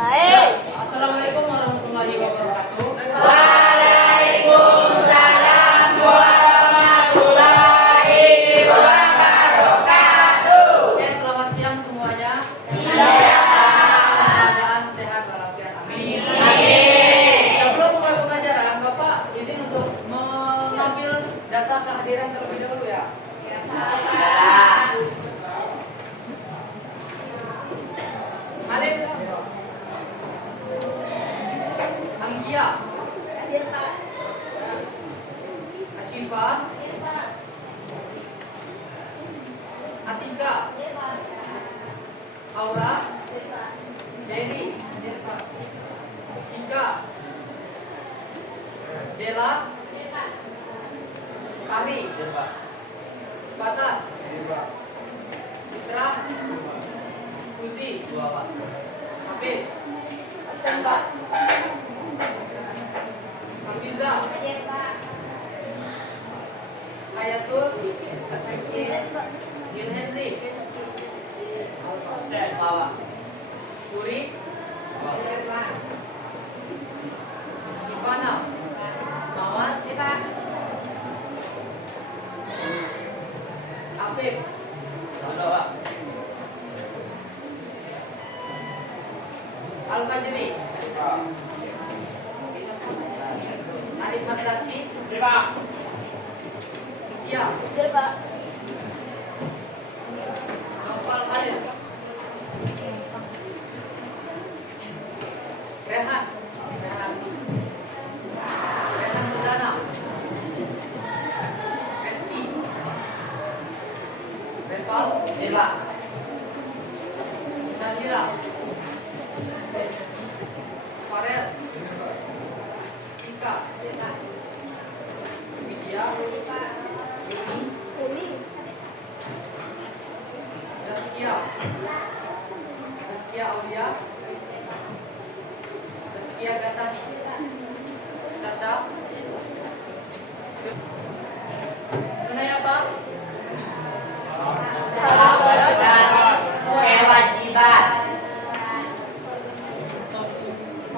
Baik. Assalamualaikum warahmatullahi wabarakatuh. Waalaikumsalam warahmatullahi wabarakatuh. Oke, selamat siang semuanya. Iya. Keadaan sehat walafiat. Amin. Amin. Sebelum mulai pembelajaran, Bapak izin untuk mengambil data kehadiran terlebih dahulu ya. Alif, Anggia, Ashifa, Atika, Aura, Dewi, Ika, Bella, Ari, Batat, Fitra, Uzi, Hafiz, Hafiza, Hayatul, Gil Henry, Puri, Ivana, Mawar, Afif, Al-Fajri, Arif Marzaki, Iya, Nopal Khalil, Rehan, Rehan Mudana, Esti, Repal, Nazira, Farel, Ika, Widya, Yuni, Zaskia, Aulia, Zaskia Gasani, Sasha, Sunaya apa? Kewajiban.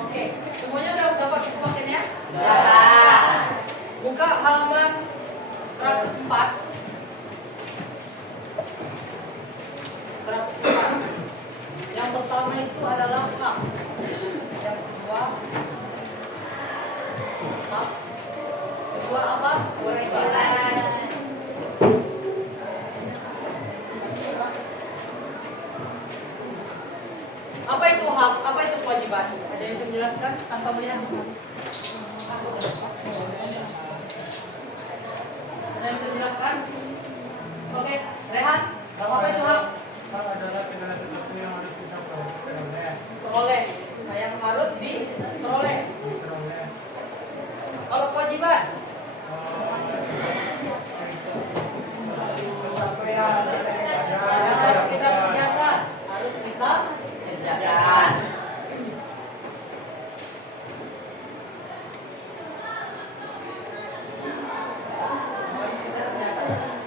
Oke, semuanya udah dapat pakennya? Dapat. Buka halaman 104. 104. Yang pertama itu adalah hak. Yang kedua hak. Kedua apa? Kewajiban. Apa itu hak? Apa itu kewajiban? Ada yang bisa menjelaskan tanpa melihat? Ada yang bisa menjelaskan? Oke, Rehan, apa itu hak? Hak adalah segala sesuatu yang harus kita peroleh. Peroleh. Nah, yang harus diperoleh. Peroleh. Kalau kewajiban, Sesuatu yang yang harus kita kerjakan, harus kita kerjakan.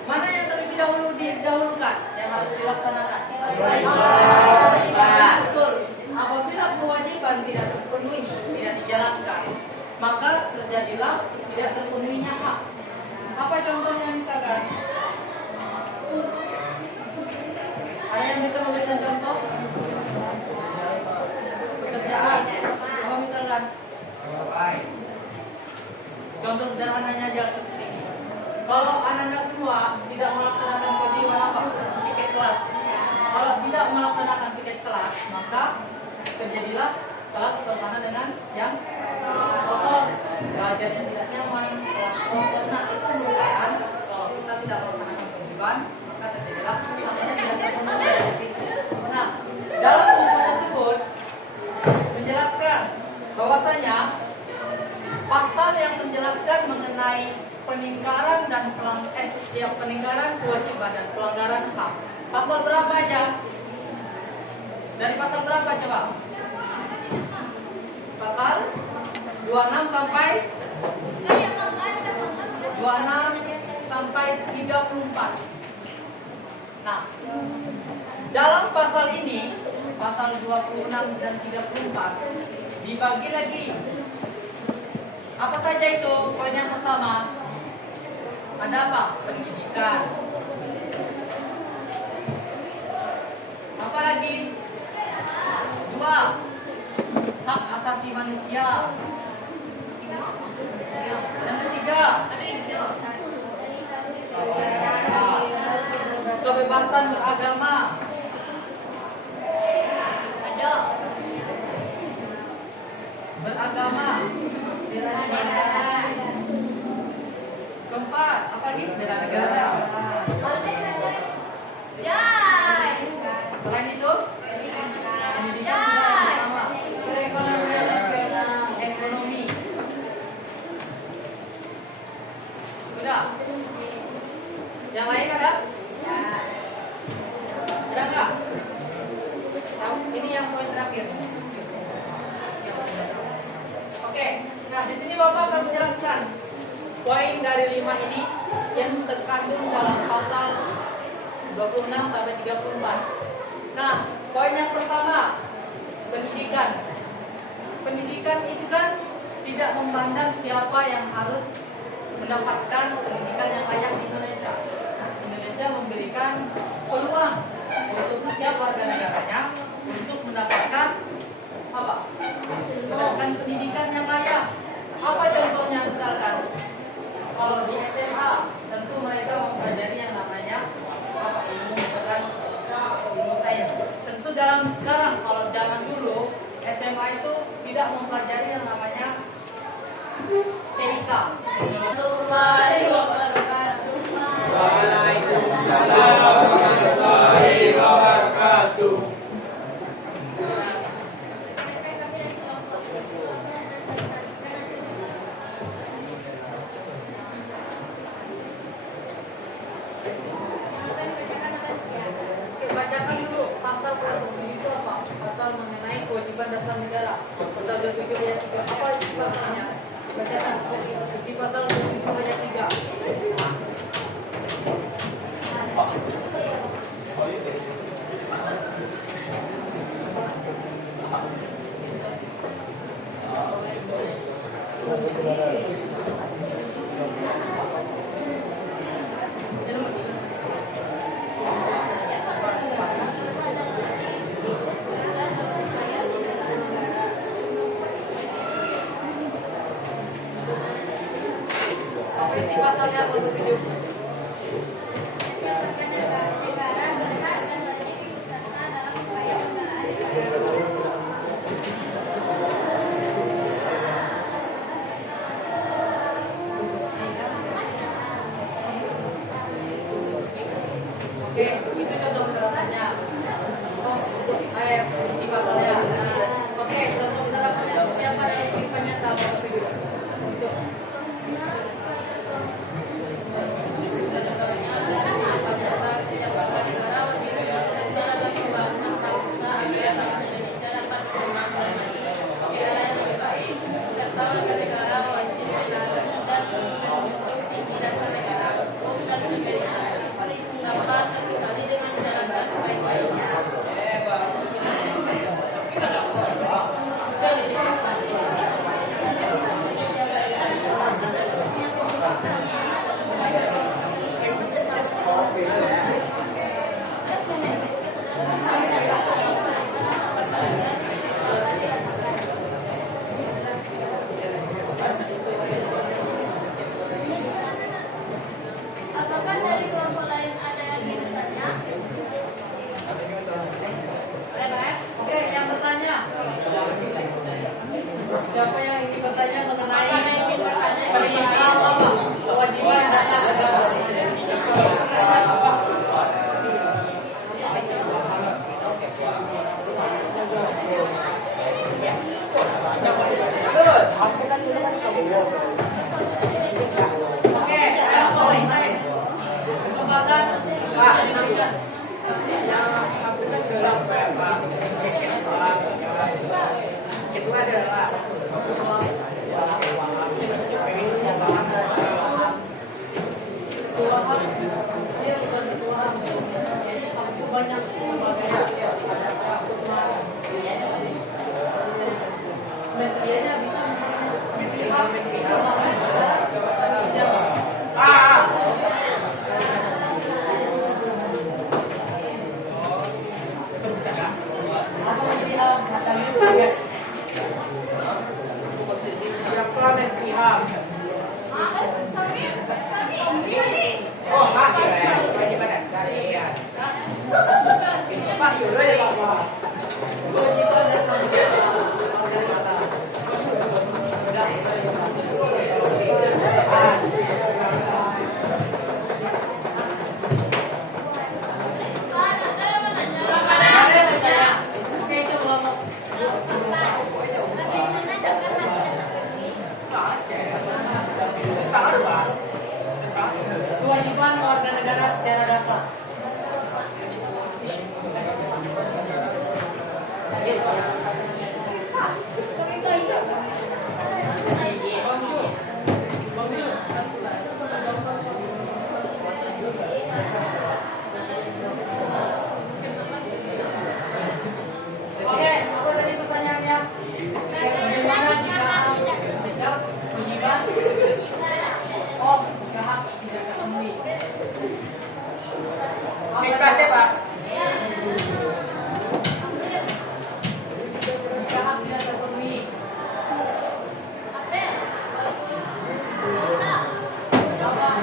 Mana yang terlebih dahulu didahulukan, yang harus dilaksanakan? Kewajiban. Betul. Apabila kewajiban tidak terpenuhi, tidak dijalankan, maka terjadilah tidak terpenuhinya hak. Apa contohnya misalkan? Ada yang bisa memberikan contoh? Pekerjaan. Apa misalkan? Contoh sederhananya aja seperti ini. Kalau anda semua tidak melaksanakan kewajiban apa? Piket kelas. Kalau tidak melaksanakan piket kelas, maka terjadilah kelas suasana dengan yang kotor, belajar yang tidak nyaman, kelas kotor. Nah, itu merupakan kalau kita tidak melaksanakan kewajiban, maka terjadilah suasana tidak terpenuhi. Nah, dalam buku tersebut menjelaskan bahwasanya pasal yang menjelaskan mengenai peningkaran dan peningkaran kewajiban dan pelanggaran hak. Pasal berapa aja? Dari pasal berapa coba? Pasal 26 sampai 34. Nah, dalam pasal ini pasal 26 dan 34 dibagi lagi. Apa saja itu? Poin yang pertama ada apa? Pendidikan. Apa lagi? 2. Hak asasi manusia. Yang ketiga, kebebasan beragama. Beragama. Keempat, apa lagi? Bela negara. Selain itu, pendidikan sudah yang pertama. Perekonomian nasional. Ekonomi. Sudah. Yang lain ada? Ada nggak? Ini yang poin terakhir. Oke, nah di sini Bapak akan menjelaskan poin dari 5 ini yang terkandung dalam pasal 26 sampai 34. Nah, poin yang pertama, pendidikan. Pendidikan itu kan tidak memandang siapa yang harus mendapatkan pendidikan yang layak di Indonesia. Indonesia memberikan peluang untuk setiap warga negaranya untuk mendapatkan apa? Mendapatkan pendidikan yang layak. Apa contohnya misalkan? Kalau di SMA tentu mereka mempelajari yang namanya apa, ilmu misalkan ilmu sains. Tentu dalam sekarang, kalau zaman dulu SMA itu tidak mempelajari yang namanya TIK. Waalaikumsalam warahmatullahi wabarakatuh. Bacakan dulu pasal itu apa? Pasal mengenai kewajiban dasar negara. Pasal 27 ayat 3. Apa isi pasalnya? Bacakan. Isi pasal 27 ayat 3. Isi pasalnya 27. Oke, itu contoh penerapannya. Oh, untuk di pasalnya. Oke, contoh penerapannya seperti apa dari kehidupan nyata Bapak Ibu? Untuk Kewajiban warga negara secara dasar. Oke, apa tadi pertanyaannya? Bagaimana jika kewajiban? Oh, jika hak tidak terpenuhi. Cek kelasnya, Pak. Jika hak tidak terpenuhi. Jawab.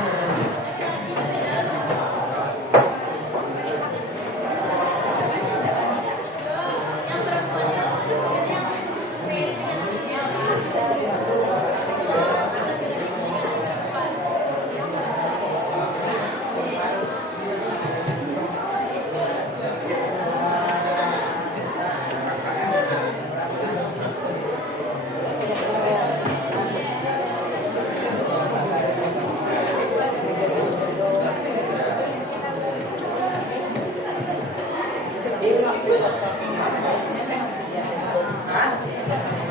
Hah?